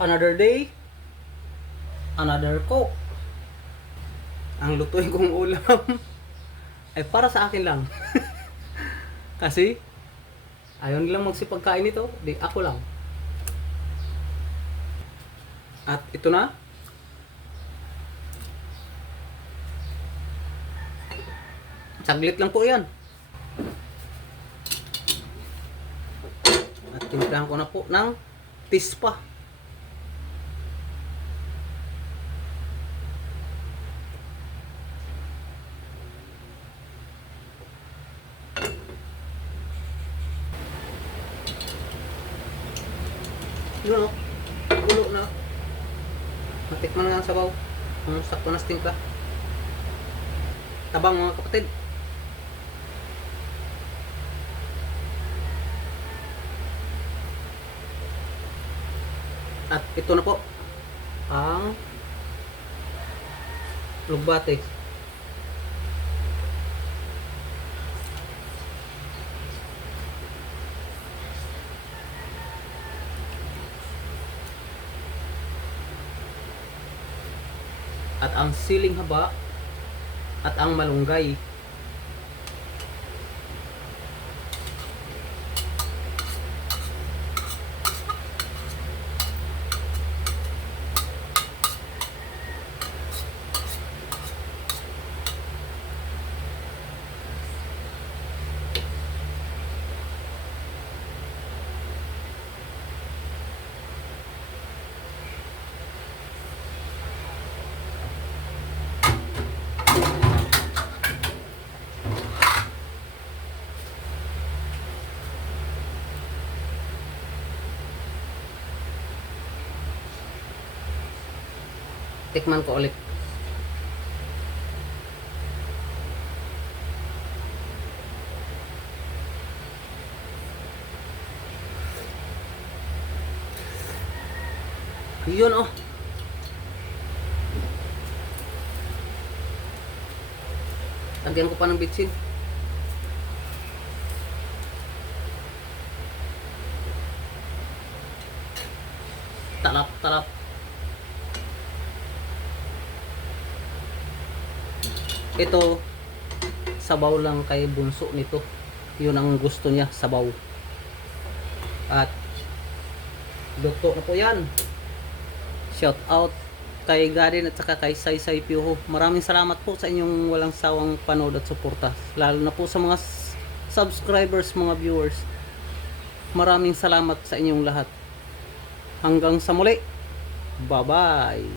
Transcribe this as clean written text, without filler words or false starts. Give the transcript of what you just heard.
Another day, another cook. Ang lutuin kong ulam ay para sa akin lang. Kasi ayaw nilang magsipagkain nito, di ako lang. At ito na. Saglit lang po yan. At timplahan ko na po ng tispa. Yun o. Gulo na. Matikman nga ang sabaw. Ang sakto na timpla. Tabang mga kapatid. At ito na po ang lugbate. At ang siling haba at ang malunggay. Tikman ko ulit. Yun oh. Lagyan ko pa ng bitsin. Talap. Ito, sabaw lang kay bunso nito. Yun ang gusto niya, sabaw. At luto na po yan. Shout out kay Gaden at saka kay Saysay Pioho. Maraming salamat po sa inyong walang sawang panood at suporta. Lalo na po sa mga subscribers, mga viewers. Maraming salamat sa inyong lahat. Hanggang sa muli. Bye-bye.